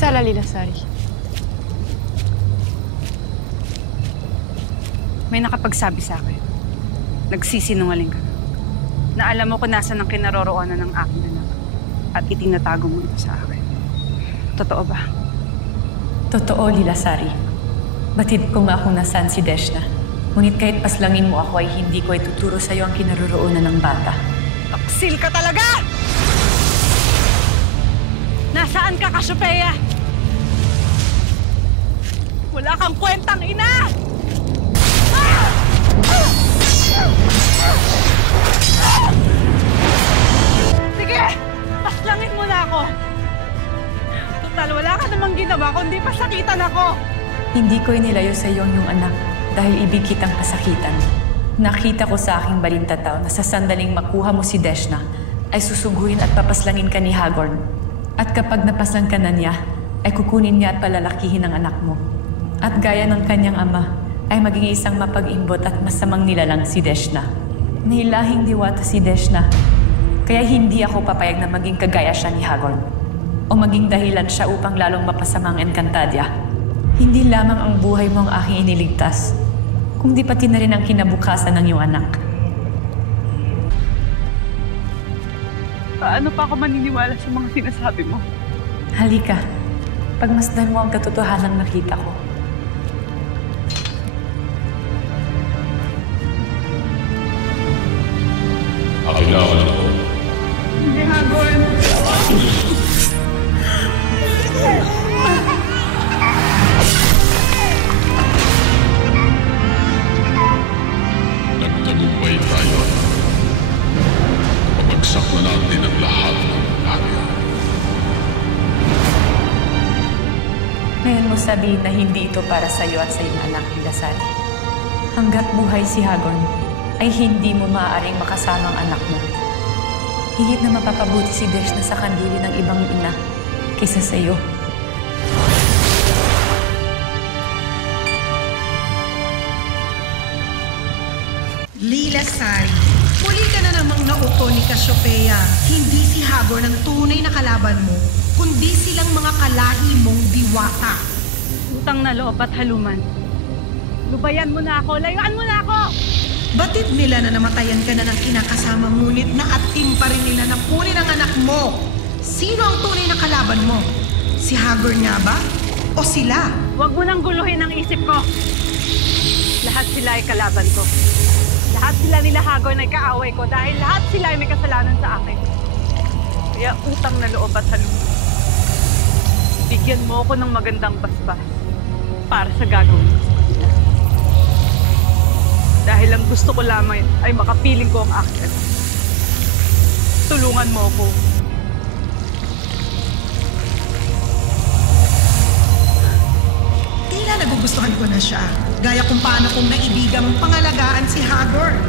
Sala Lilasari. May nakapagsabi sa akin. Nagsisinungaling ka. Na alam mo kung nasa ng kinaroroonan ng aking anak. At itinatago mo ito sa akin. Totoo ba? Totoo, Lilasari. Batid ko nga kung nasaan si Deshna. Ngunit kahit paslangin mo ako ay hindi ko ituturo sa'yo ang kinaroroonan ng bata. Taksil ka talaga! Nasaan ka, Cassiopeia? Wala kang kwentang ina! Sige! Paslangin mo na ako! Total, wala ka namang ginawa kundi pasakitan ako! Hindi ko inilayo sa iyo ang iyong anak dahil ibig kitang pasakitan. Nakita ko sa aking balintataw na sa sandaling makuha mo si Deshna ay susugurin at papaslangin ka ni Hagorn. At kapag napaslang ka na niya, ay kukunin niya at palalakihin ang anak mo. At gaya ng kanyang ama, ay maging isang mapag-imbot at masamang nilalang si Deshna. Nahilahing diwata si Deshna, kaya hindi ako papayag na maging kagaya siya ni Hagorn. O maging dahilan siya upang lalong mapasamang Encantadia. Hindi lamang ang buhay mo ang aking iniligtas, kundi pati na rin ang kinabukasan ng iyong anak. Paano pa ako maniniwala sa mga sinasabi mo? Halika, pagmasdan mo ang katotohanang nakita ko. Akinawan ako. Hindi, Hagorn. Nagtagumpay tayo. Pabagsak na natin ang lahat ng bagay. Ngayon mo sabihin na hindi ito para sa iyo at sa iyong anak, Lilasari. Hanggat buhay si Hagorn, ay hindi mo maaaring makasama ang anak mo. Higit na mapapabuti si Deshna sa kandili ng ibang ina kaysa sa iyo. Lilasari, muli ka na namang nauto ni Cassiopeia. Hindi si Hagorn ang tunay na kalaban mo, kundi silang mga kalahi mong diwata. Utang na loob at haluman. Lubayan mo na ako, layuan mo na ako! Batid nila na namatayan ka na ng kinakasama, ngunit naatim pa rin nila na kunin ang anak mo. Sino ang tunay na kalaban mo? Si Hagorn nga ba? O sila? Huwag mo nang guluhin ang isip ko. Lahat sila ay kalaban ko. Lahat sila nila Hagorn ay kaaway ko dahil lahat sila ay may kasalanan sa akin. Kaya utang na loob at haluman. Bigyan mo ako ng magandang basbas para sa gagawin ko sa kanila. Dahil ang gusto ko lamang ay makapiling ko ang aking anak. Tulungan mo ako. Tila nagugustuhan ko na siya. Gaya kung paano kong naibigang pangalagaan si Hagorn.